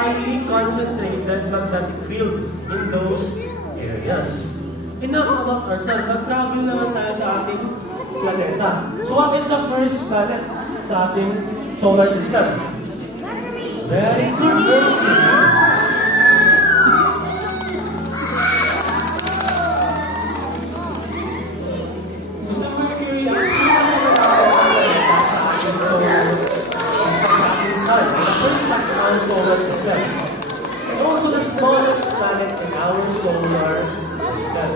highly concentrated magnetic field in those areas. Enough about ourselves. Mag-travel naman tayo sa ating planeta. So what is the first planet sa ating solar system? Very good, Mercury. So Mercury, ang solar system. And also the smallest planet in our solar system.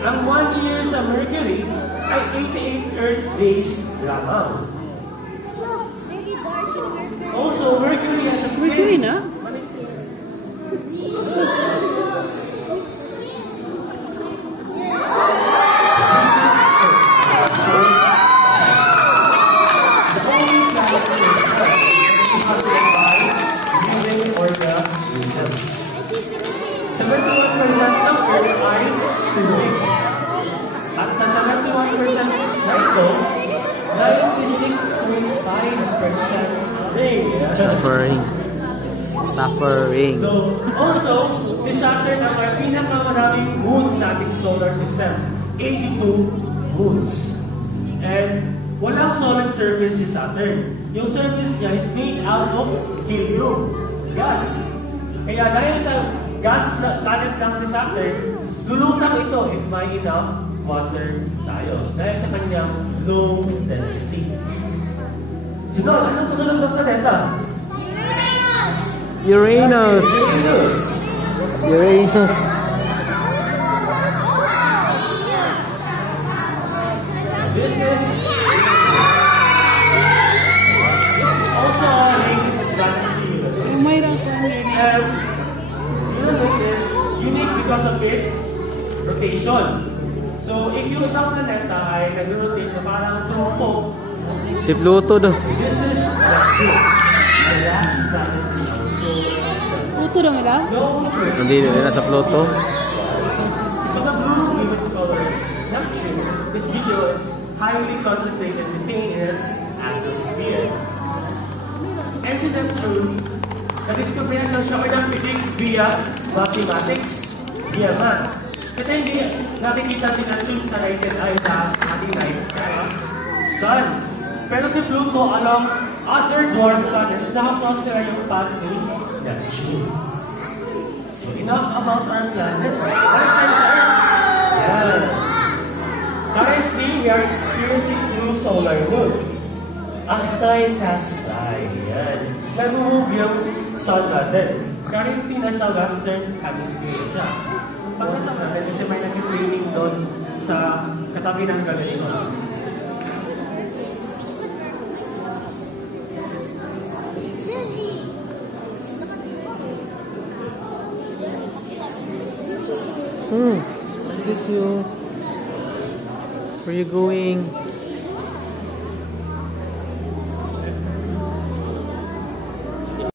Ang 1 year sa Mercury ay 88 Earth days lamang. Also, Mercury has a Mercury na? Suffering. So, also, the Saturn ang pinakamaraming moons sa ating solar system. 82 moons. And walang solid surface si Saturn. Yung surface niya is made out of helium, gas. Kaya dahil sa gas na planet lang si Saturn, lulutang ito if may enough water tayo. Dahil sa kanyang low density. Sunod, anong kasunod ng planeta? Uranus. Uranus. This is also a latest planet. And Uranus is unique because of its rotation. So if yung ibang planeta ay nag-rotate na parang trumpo, si Pluto do. this is Neptune, the last planet. Pluto daw nila? No, Hindi nila sa Pluto. so the blue vivid color Neptune, this video is highly concentrated methane in its atmosphere. And si Neptune, na-discovery lang siya or na-predict via mathematics, via math. Kasi hindi nakikita si Neptune sa naked eye sa ating night sky. Sun. Pero si Pluto along other dwarf planets, nakakross nila yung path ni Neptune. So enough about our planets. Yeah. Currently, we are experiencing new solar moon. A sign past by. Yan. Nag-move yung sun natin. Currently, nasa western hemisphere siya. Pagkasama natin, kasi may nag-training doon sa katabi ng galing. Where you going?